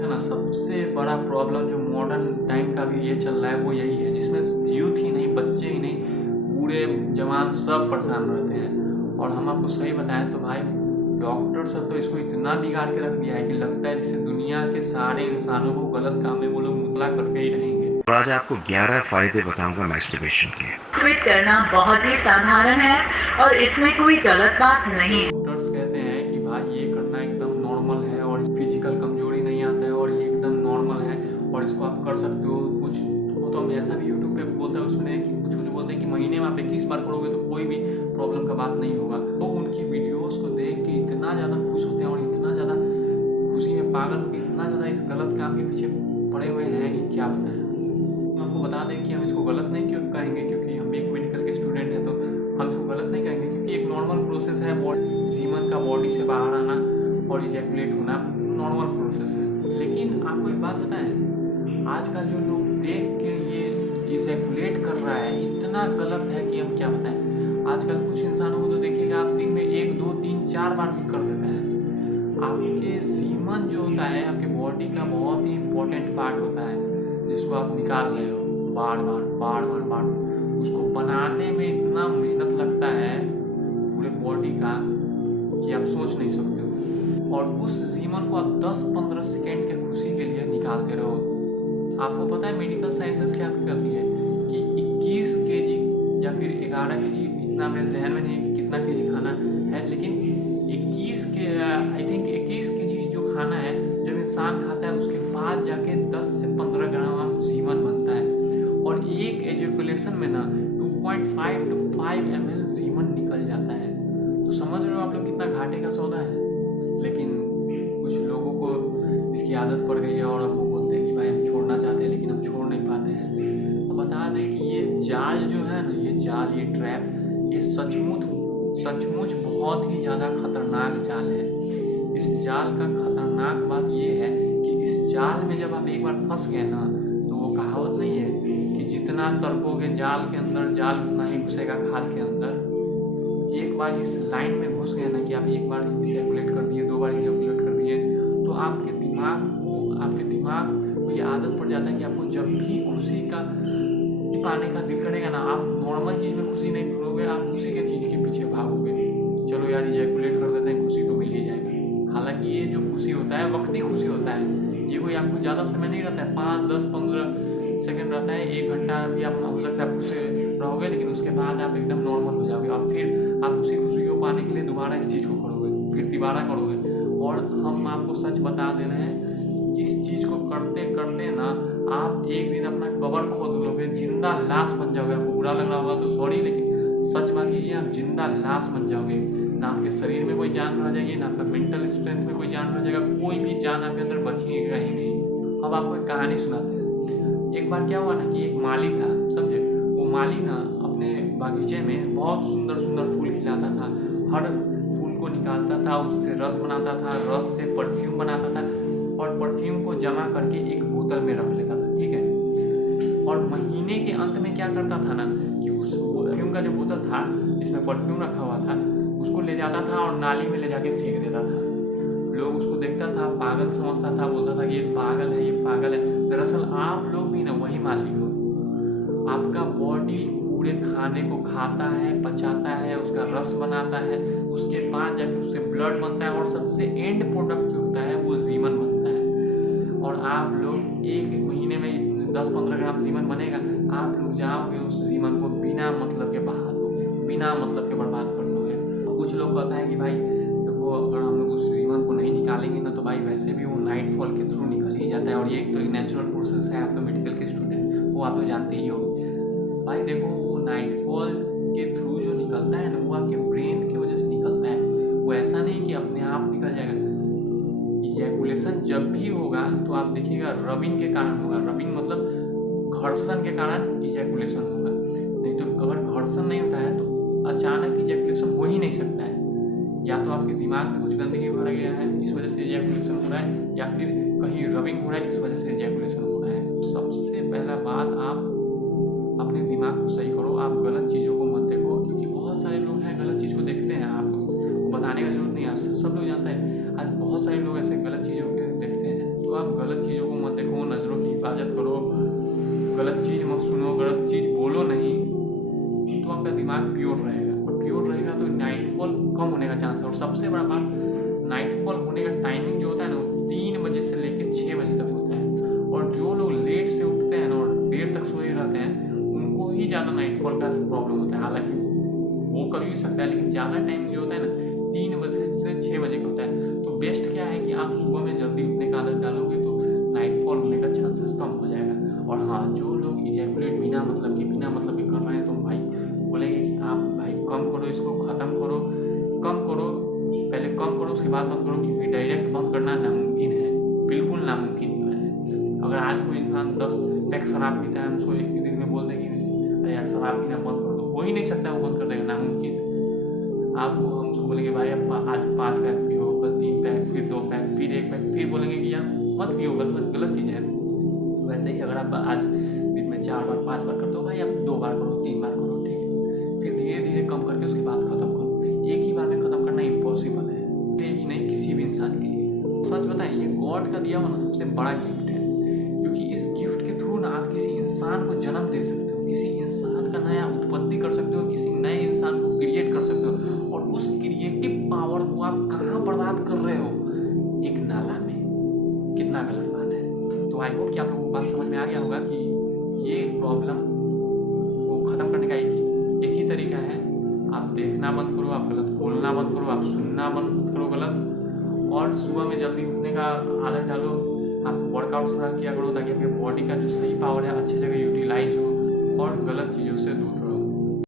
है ना, सबसे बड़ा प्रॉब्लम जो मॉडर्न टाइम का भी ये चल रहा है वो यही है, जिसमें यूथ ही नहीं, बच्चे ही नहीं, बूढ़े जवान सब परेशान रहते हैं। और हम आपको सही बताएं तो भाई डॉक्टर सब तो इसको इतना बिगाड़ के रख दिया है कि लगता है जैसे दुनिया के सारे इंसानों को गलत काम में वो लोग मुतला करके ही रहेंगे। और आज आपको 11 फायदे बताऊंगा मैस्टरबेशन के। ट्वीट करना बहुत ही साधारण है और इसमें कोई गलत बात नहीं है। डॉक्टर्स कहते हैं कि भाई ये करना एकदम नॉर्मल है और फिजिकल कमजोरी नहीं आता है और ये एकदम नॉर्मल है और इसको आप कर सकते हो। कुछ वो तो हम ऐसा भी यूट्यूब पे बोलते हैं, सुने कि कुछ कुछ बोलते हैं कि महीने में आप 21 बार करोगे तो कोई भी प्रॉब्लम का बात नहीं होगा। तो उनकी वीडियोस को देख के इतना ज़्यादा खुश होते हैं और इतना ज़्यादा खुशी में पागल होकर इतना ज़्यादा इस गलत काम के पीछे पड़े हुए हैं कि क्या बताएं। आपको बता दें कि हम इसको गलत नहीं क्यों कहेंगे, क्योंकि हम एक मेडिकल के स्टूडेंट हैं तो हम इसको गलत नहीं कहेंगे, क्योंकि एक नॉर्मल प्रोसेस है। सीमन का बॉडी से बाहर आना और इजैकुलेट होना नॉर्मल प्रोसेस है। लेकिन आपको एक बात बताएं, आजकल जो लोग देख के ये इजैकुलेट कर रहा है इतना गलत है कि हम क्या बताएं। आजकल कुछ इंसानों को तो देखिएगा आप दिन में 1 2 3 4 बार भी कर देता है। आपके सीमन जो होता है आपके बॉडी का बहुत ही इम्पोर्टेंट पार्ट होता है, जिसको आप निकाल रहे हो बार बार बार बार बार। उसको बनाने में इतना मेहनत लगता है पूरे बॉडी का कि आप सोच नहीं सकते हो। और उस सीमन को आप 10-15 सेकेंड के खुशी के लिए निकालते रहो। आपको पता है मेडिकल साइंसेस क्या कहती है कि 21 kg या फिर 11 kg, इतना मेरे जहन में नहीं है कि कितना kg खाना है, लेकिन 21 kg जो खाना है जब इंसान खाता है उसके बाद जाके 10 से 15 ग्राम सीमन बनता है। और एक एजुकेशन में ना 2.5 to 5 ml सीमन निकल जाता है। तो समझ रहे हो आप लोग कितना घाटे का सौदा है। लेकिन कुछ लोगों को इसकी आदत पड़ गई है और अब वो बोलते हैं कि भाई हम छोड़ना चाहते हैं लेकिन हम छोड़ नहीं पाते हैं। तो बता दें कि ये जाल जो है ना, ये जाल, ये ट्रैप, ये सचमुच बहुत ही ज़्यादा खतरनाक जाल है। इस जाल का खतरनाक बात ये है कि इस जाल में जब आप एक बार फंस गए ना, तो वो कहावत नहीं है कि जितना तड़पोगे जाल के अंदर जाल उतना ही घुसेगा खाल के अंदर। एक बार इस लाइन में घुस गए ना कि आप एक बार इजैकुलेट कर दिए, 2 बार इजैकुलेट कर दिए, तो आपके दिमाग को ये आदत पड़ जाता है कि आपको जब भी खुशी का पाने का दिल करेगा ना, आप नॉर्मल चीज़ में खुशी नहीं ढूंढोगे, आप उसी के चीज़ के पीछे भागोगे। चलो यार इजैकुलेट कर देते हैं, खुशी तो मिल ही जाएगा। हालांकि ये जो खुशी होता है वक्ती खुशी होता है, ये कोई आपको ज़्यादा समय नहीं रहता है, 5, 10, 15 सेकंड रहता है, 1 घंटा भी आप हो सकता है खुश रहोगे, लेकिन उसके बाद आप एकदम नॉर्मल हो जाओगे और फिर आप उसी खुशी को पाने के लिए दोबारा इस चीज़ को करोगे, फिर दोबारा करोगे। और हम आपको सच बता दे रहे हैं, इस चीज़ को करते करते ना आप एक दिन अपना कबर खोद लोगे, जिंदा लाश बन जाओगे। आपको बुरा लग रहा होगा तो सॉरी, लेकिन सच बात ये आप जिंदा लाश बन जाओगे। ना आपके शरीर में कोई जान रह जाएगी, ना आपका मेंटल स्ट्रेंथ में कोई जान रह जाएगा, कोई भी जान आपके अंदर बचेगा ही नहीं। अब आपको एक कहानी सुनाते हैं। एक बार क्या हुआ ना कि एक माली था, समझे, वो माली ना अपने बागीचे में बहुत सुंदर सुंदर फूल खिलाता था। हर फूल को निकालता था, उससे रस बनाता था, रस से परफ्यूम बनाता था और परफ्यूम को जमा करके एक बोतल में रख लेता था, ठीक है। और महीने के अंत में क्या करता था ना कि उस परफ्यूम का जो बोतल था जिसमें परफ्यूम रखा हुआ था उसको ले जाता था और नाली में ले जाके फेंक देता था। लोग उसको देखता था, पागल समझता था, बोलता था कि ये पागल है, ये पागल है। दरअसल आप लोग भी ना वही माली हो। आपका बॉडी पूरे खाने को खाता है, पचाता है, उसका रस बनाता है, उसके बाद जाके उससे ब्लड बनता है और सबसे एंड प्रोडक्ट जो होता है वो सीमन बनता है। और आप लोग एक महीने में 10-15 ग्राम सीमन बनेगा, आप लोग जाओगे उस सीमन को बिना मतलब के बहा दोगे, बिना मतलब के बर्बाद कर दोगे। कुछ लोग कहता है कि भाई देखो अगर हम लोग उस सीमन को नहीं निकालेंगे ना तो भाई वैसे भी वो नाइटफॉल के थ्रू निकल ही जाता है और ये एक तो नेचुरल प्रोसेस है। आप तो मेडिकल के स्टूडेंट वो आप तो जानते ही हो भाई। देखो वो नाइटफॉल के थ्रू जो निकलता है ना वो आपके ब्रेन की वजह से निकलता है, वो ऐसा नहीं कि अपने आप निकल जाएगा। इजैकुलेशन जब भी होगा तो आप देखिएगा रबिंग के कारण होगा। रबिंग मतलब घर्षण के कारण इजैकुलेशन होगा, नहीं तो अगर घर्षण नहीं होता है तो अचानक इजैकुलेशन हो ही नहीं सकता है। या तो आपके दिमाग में कुछ गंदगी भर गया है इस वजह से इजैकुलेशन हो रहा है, या फिर कहीं रबिंग हो रहा है इस वजह से इजैकुलेशन हो रहा है। सबसे पहला बात आप अपने दिमाग को सही करो, आप गलत चीज़ों को मत देखो, क्योंकि बहुत सारे लोग हैं गलत चीज़ को देखते हैं। आपको बताने का जरूरत नहीं है, सब लोग जानते हैं। आज बहुत सारे लोग ऐसे गलत चीज़ों को देखते हैं, तो आप गलत चीज़ों को मत देखो, नज़रों की हिफाजत करो, गलत चीज़ मत सुनो, गलत चीज़ बोलो नहीं, तो आपका दिमाग प्योर रहेगा। और प्योर रहेगा तो नाइटफॉल कम होने का चांस है। और सबसे बड़ा बात, नाइटफॉल होने का टाइमिंग जो होता है ना, वो 3 बजे से लेकर 6 बजे तक होता है। और जो लोग लेट से उठते हैं ना और देर तक सोए रहते हैं, उनको ही ज़्यादा नाइटफॉल का प्रॉब्लम होता है। हालांकि वो कर भी सकता है, लेकिन ज़्यादा टाइम जो होता है ना 3 बजे से 6 बजे का होता है। तो बेस्ट क्या है कि आप सुबह में जल्दी उठने का आदत डालोगे तो नाइटफॉल होने का चांसेस कम हो जाएगा। और हाँ, जो लोग इजैकुलेट बिना मतलब के कर रहे हैं, तो भाई बोलेंगे कि आप भाई कम करो, इसको ख़त्म करो, कम करो, पहले कम करो उसके बाद मत करो, क्योंकि डायरेक्ट बंद करना नामुमकिन है, बिल्कुल नामुमकिन है। अगर आज कोई इंसान 10 पैक शराब पीता है, हम उसको एक ही दिन में बोल देंगे अरे यार शराब पीना बंद कर दो, हो ही नहीं सकता, वो बंद कर देगा, नामुमकिन। आपको हम उसको बोलेंगे भाई आप आज 5 पैक पियो, कल 3 पैक, फिर 2 पैक, फिर 1 पैक, फिर बोलेंगे कि यार मत पियो, गलत चीज़ है। वैसे ही अगर आप आज दिन में 4 बार 5 बार करते हो, भाई आप 2 बार करो, 3 बार करो, ठीक है। फिर धीरे धीरे कम करके उसके बाद ख़त्म करो। एक ही बार में ख़त्म करना इम्पॉसिबल है, ये ही नहीं किसी भी इंसान के लिए। सच बताएं, ये गॉड का दिया हुआ ना सबसे बड़ा गिफ्ट है, क्योंकि इस गिफ्ट के थ्रू ना आप किसी इंसान को जन्म दे सकते हो, किसी इंसान का नया उत्पत्ति कर सकते हो, किसी नए इंसान को क्रिएट कर सकते हो। और उस क्रिएटिव पावर को आप कहाँ बर्बाद कर रहे हो? एक नाला में। कितना गलत बात है। तो आई होप कि आप लोगों को बात समझ में आ गया होगा कि ये प्रॉब्लम को ख़त्म करने का एक ही तरीका है। आप देखना बंद करो, आप गलत बोलना बंद करो, आप सुनना बंद करो गलत, और सुबह में जल्दी उठने का आदत डालो। आप वर्कआउट थोड़ा किया करो ताकि आपके बॉडी का जो सही पावर है अच्छी जगह यूटिलाइज हो, और गलत चीज़ों से दूर रहो।